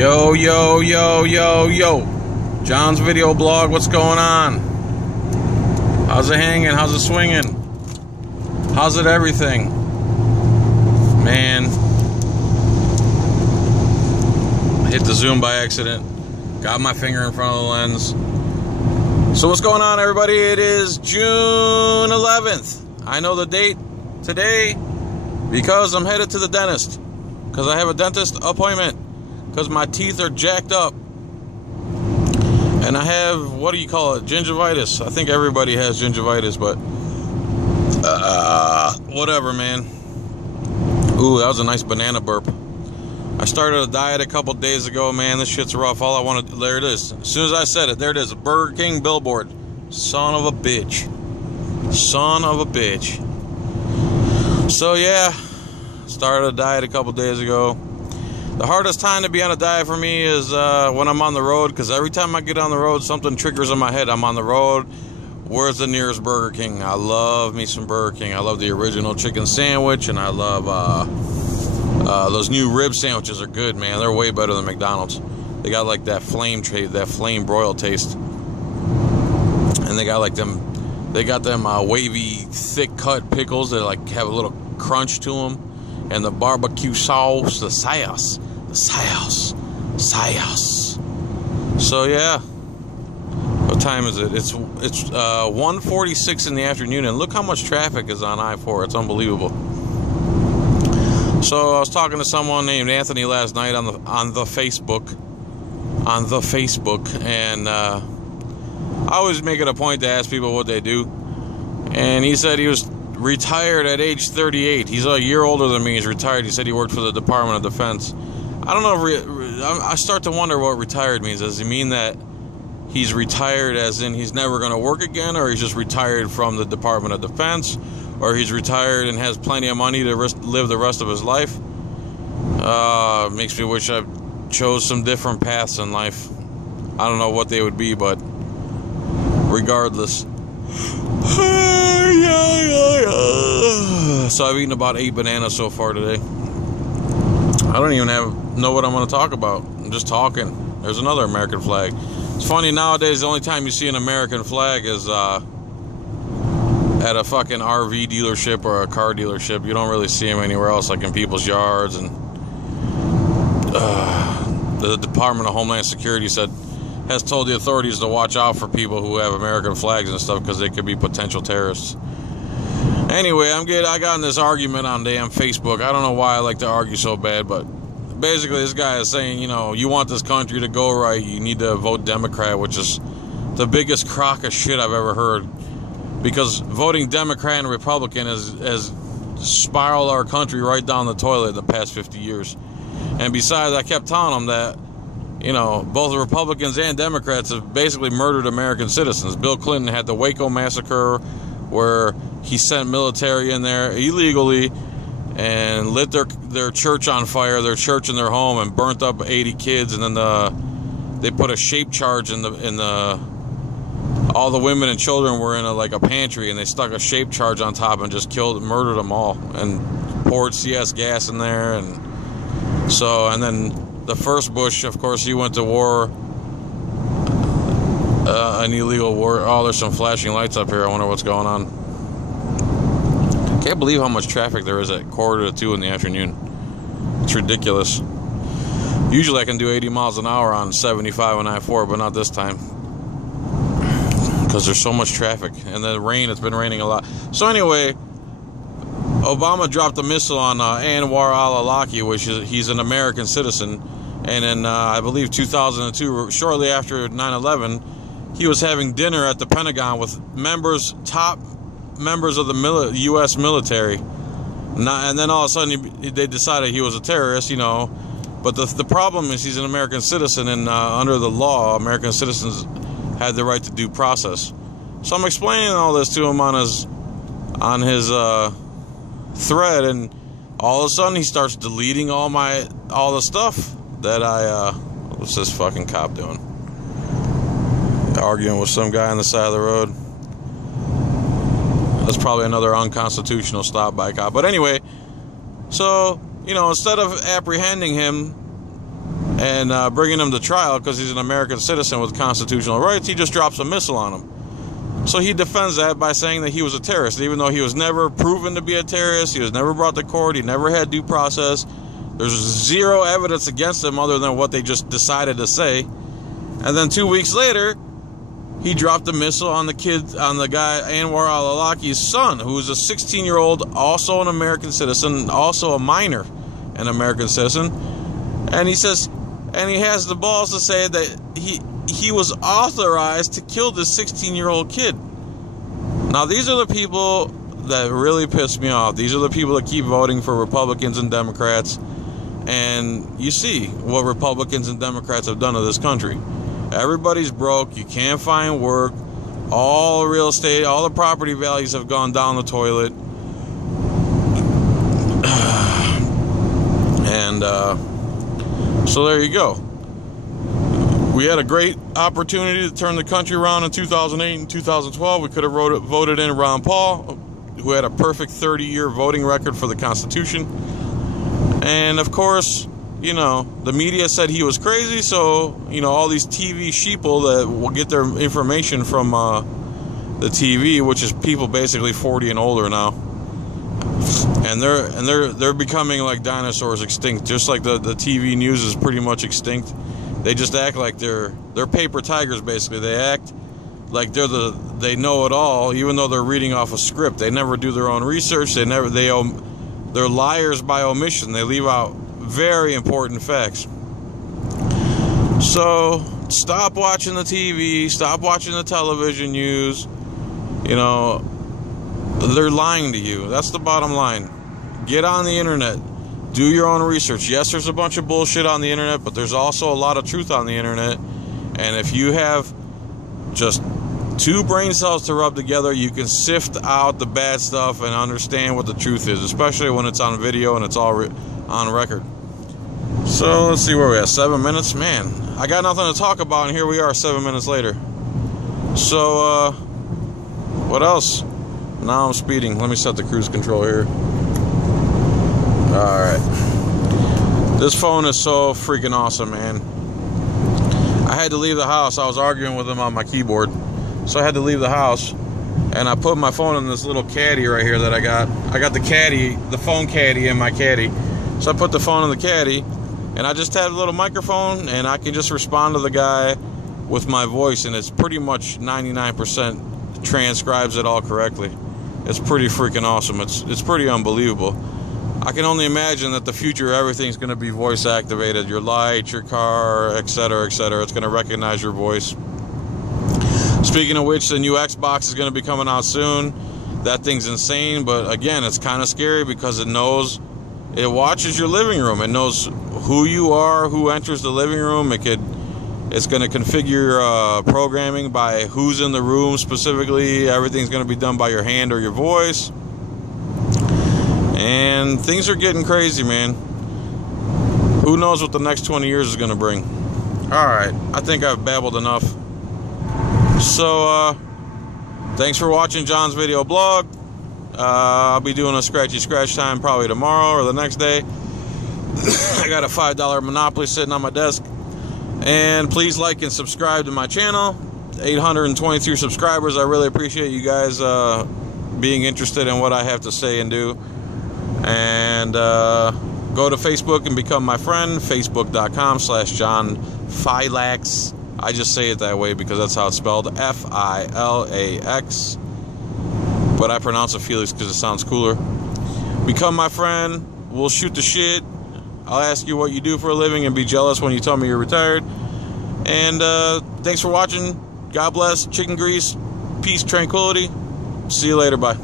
Yo, yo, yo, yo, yo. John's video blog, what's going on? How's it hanging? How's it swinging? How's it everything? Man, I hit the zoom by accident. Got my finger in front of the lens. So what's going on, everybody? It is June 11th. I know the date today because I'm headed to the dentist. Because I have a dentist appointment. Because my teeth are jacked up. And I have, what do you call it? Gingivitis. I think everybody has gingivitis, but whatever, man. Ooh, that was a nice banana burp. I started a diet a couple days ago, man. This shit's rough. All I want to, there it is. As soon as I said it, there it is. A Burger King billboard. Son of a bitch. Son of a bitch. So, yeah. Started a diet a couple days ago. The hardest time to be on a diet for me is when I'm on the road, because every time I get on the road, something triggers in my head. I'm on the road. Where's the nearest Burger King? I love me some Burger King. I love the original chicken sandwich, and I love those new rib sandwiches are good, man. They're way better than McDonald's. They got like that flame broil taste, and they got like them. They got them wavy, thick cut pickles that like have a little crunch to them, and the barbecue sauce, the sauce. So yeah, what time is it? It's 1:46 in the afternoon, and look how much traffic is on I-4. It's unbelievable. So I was talking to someone named Anthony last night on the Facebook, and I always make it a point to ask people what they do, and he said he was retired at age 38. He's a year older than me. He's retired. He said he worked for the Department of Defense. I don't know if I start to wonder what retired means. Does he mean that he's retired as in he's never going to work again, or he's just retired from the Department of Defense, or he's retired and has plenty of money to live the rest of his life? Makes me wish I chose some different paths in life. I don't know what they would be, but regardless. So I've eaten about 8 bananas so far today. I don't even know what I'm going to talk about. I'm just talking. There's another American flag. It's funny nowadays, the only time you see an American flag is at a fucking RV dealership or a car dealership. You don't really see them anywhere else, like in people's yards. And the Department of Homeland Security has told the authorities to watch out for people who have American flags and stuff because they could be potential terrorists. Anyway, I got in this argument on damn Facebook. I don't know why I like to argue so bad, but basically this guy is saying, you want this country to go right, you need to vote Democrat, which is the biggest crock of shit I've ever heard. Because voting Democrat and Republican has spiraled our country right down the toilet the past 50 years. And besides, I kept telling them that both Republicans and Democrats have basically murdered American citizens. Bill Clinton had the Waco massacre where he sent military in there illegally and lit their church on fire, their church in their home, and burnt up 80 kids. And then they put a shape charge in the all the women and children were in a pantry, and they stuck a shape charge on top and just murdered them all, and poured CS gas in there. And then the first Bush, of course, he went to war, an illegal war. Oh, there's some flashing lights up here. I wonder what's going on. Can't believe how much traffic there is at 1:45 in the afternoon. It's ridiculous. Usually I can do 80 miles an hour on 75 and I-4, but not this time. Because there's so much traffic. And the rain, it's been raining a lot. So anyway, Obama dropped a missile on Anwar al-Awlaki, which he's an American citizen. And in, I believe, 2002, shortly after 9/11, he was having dinner at the Pentagon with top members of the U.S. military. And then all of a sudden, they decided he was a terrorist, But the problem is he's an American citizen, and under the law, American citizens had the right to due process. So I'm explaining all this to him on his thread, and all of a sudden he starts deleting all the stuff that what's this fucking cop doing? Arguing with some guy on the side of the road. That's probably another unconstitutional stop by cop. But anyway, so instead of apprehending him and bringing him to trial because he's an American citizen with constitutional rights, he just drops a missile on him. So he defends that by saying that he was a terrorist, even though he was never proven to be a terrorist. He was never brought to court. He never had due process. There's zero evidence against him other than what they just decided to say. And then 2 weeks later, he dropped a missile on the guy, Anwar al-Awlaki's son, who is a 16-year-old, also an American citizen, also a minor, an American citizen. And he says, and he has the balls to say that he was authorized to kill this 16-year-old kid. Now, these are the people that really piss me off. These are the people that keep voting for Republicans and Democrats. And you see what Republicans and Democrats have done to this country. Everybody's broke. You can't find work. All real estate, all the property values have gone down the toilet. And so there you go. We had a great opportunity to turn the country around in 2008 and 2012. We could have voted in Ron Paul, who had a perfect 30-year voting record for the Constitution. And, of course, you know, the media said he was crazy, so, you know, all these TV sheeple that will get their information from the TV, which is people basically 40 and older now. And they're becoming like dinosaurs, extinct, just like the TV news is pretty much extinct. They just act like they're paper tigers, basically. They act like they know it all, even though they're reading off a script. They never do their own research. They're liars by omission. They leave out very important facts. So stop watching the TV. Stop watching the television news. You know, they're lying to you. That's the bottom line. Get on the internet. Do your own research. Yes, there's a bunch of bullshit on the internet, but there's also a lot of truth on the internet. And if you have just 2 brain cells to rub together, you can sift out the bad stuff and understand what the truth is, especially when it's on video and it's all on record. So let's see where we're at. 7 minutes? Man, I got nothing to talk about, and here we are 7 minutes later. So, what else? Now I'm speeding. Let me set the cruise control here. Alright. This phone is so freaking awesome, man. I had to leave the house. I was arguing with him on my keyboard. So I had to leave the house. And I put my phone in this little caddy right here that I got. I got the phone caddy in my caddy. So I put the phone in the caddy. And I just have a little microphone. And I can just respond to the guy with my voice. And it's pretty much 99% transcribes it all correctly. It's pretty freaking awesome. It's pretty unbelievable. I can only imagine that the future, everything's going to be voice activated. Your lights, your car, etc., etc. It's going to recognize your voice. Speaking of which, the new Xbox is going to be coming out soon. That thing's insane, but again, it's kind of scary because it watches your living room. It knows who you are, who enters the living room. It's going to configure programming by who's in the room specifically. Everything's going to be done by your hand or your voice. And things are getting crazy, man. Who knows what the next 20 years is going to bring. Alright, I think I've babbled enough. So, thanks for watching John's video blog. I'll be doing a scratchy scratch time probably tomorrow or the next day. I got a $5 Monopoly sitting on my desk. And please like and subscribe to my channel. 822 subscribers. I really appreciate you guys being interested in what I have to say and do. And go to Facebook and become my friend. Facebook.com/John Filax. I just say it that way because that's how it's spelled. F-I-L-A-X. But I pronounce it Felix because it sounds cooler. Become my friend. We'll shoot the shit. I'll ask you what you do for a living and be jealous when you tell me you're retired. And thanks for watching. God bless. Chicken grease. Peace, tranquility. See you later. Bye.